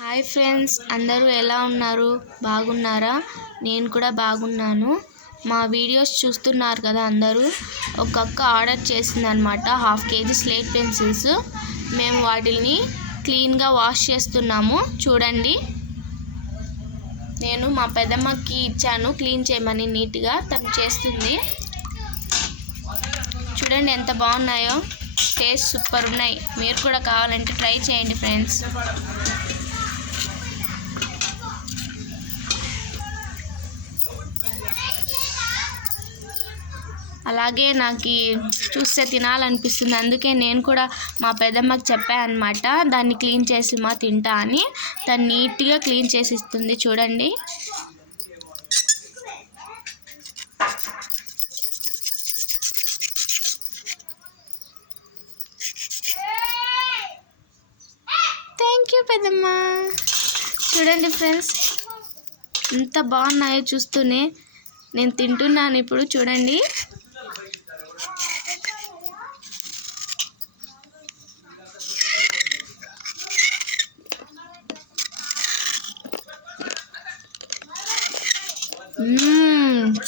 Hi friends, అందరూ ఎలా ఉన్నారు? బాగున్నారా? నేను కూడా బాగున్నాను. మా వీడియోస్ చూస్తున్నారు కదా అందరూ. ఒక అక్క ఆర్డర్ చేసిందనమాట 1/2 kg స్లేట్ పెన్సిల్స్. మేము వాటిని క్లీన్గా వాష్ చేస్తున్నాము. చూడండి, నేను మా పెద్దమ్మకి ఇచ్చాను క్లీన్ చేయమని. నీట్గా తను చేస్తుంది. చూడండి ఎంత బాగున్నాయో. టేస్ట్ సూపర్ ఉన్నాయి. మీరు కూడా కావాలంటే ట్రై చేయండి ఫ్రెండ్స్. అలాగే నాకు చూస్తే తినాలనిపిస్తుంది. అందుకే నేను కూడా మా పెద్దమ్మకి చెప్పాను అనమాట, దాన్ని క్లీన్ చేసి మా తింటా అని. దాన్ని నీట్గా క్లీన్ చేసి ఇస్తుంది. చూడండి, థ్యాంక్ యూ పెద్దమ్మ. చూడండి ఫ్రెండ్స్, ఎంత బాగున్నాయో. చూస్తూనే నేను తింటున్నాను ఇప్పుడు. చూడండి,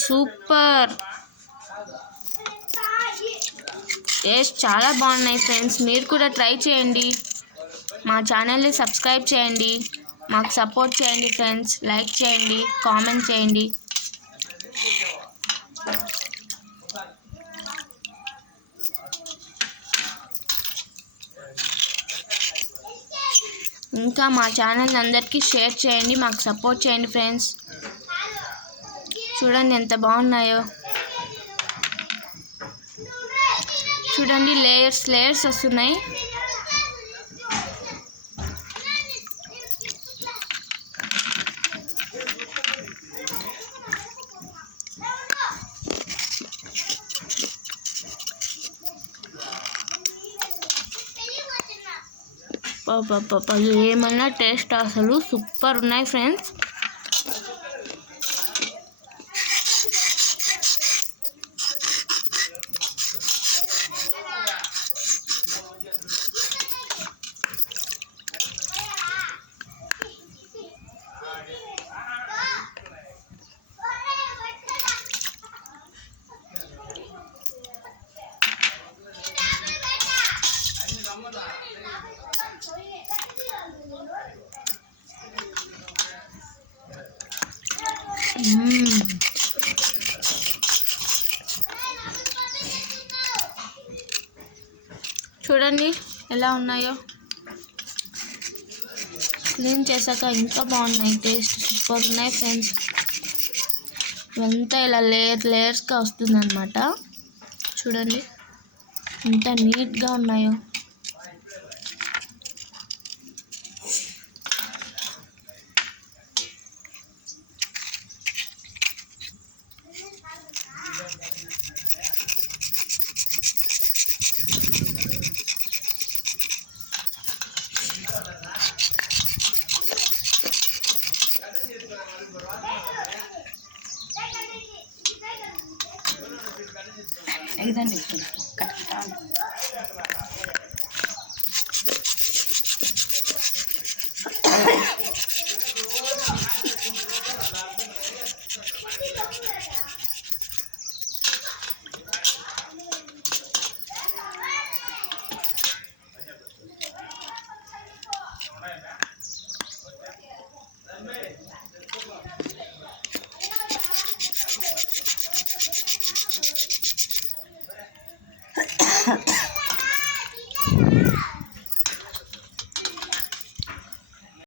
సూపర్ టేస్ట్ చాలా బాగున్నాయి ఫ్రెండ్స్. మీరు కూడా ట్రై చేయండి. మా ఛానల్ని సబ్స్క్రైబ్ చేయండి. మాకు సపోర్ట్ చేయండి ఫ్రెండ్స్. లైక్ చేయండి, కామెంట్ చేయండి. ఇంకా మా ఛానల్ అందరికీ షేర్ చేయండి. మాకు సపోర్ట్ చేయండి ఫ్రెండ్స్. చూడండి ఎంత బాగున్నాయో. చూడండి, లేయర్స్ లేయర్స్ వస్తున్నాయి. ఏమన్నా టేస్ట్ అసలు సూపర్ ఉన్నాయి ఫ్రెండ్స్. చూడండి ఎలా ఉన్నాయో. క్లీన్ చేశాక ఇంకా బాగున్నాయి. టేస్ట్ సూపర్ ఉన్నాయి ఫ్రెండ్స్. ఇవంతా ఇలా లేయర్స్గా వస్తుంది అనమాట. చూడండి ఎంత నీట్గా ఉన్నాయో. ఇదండి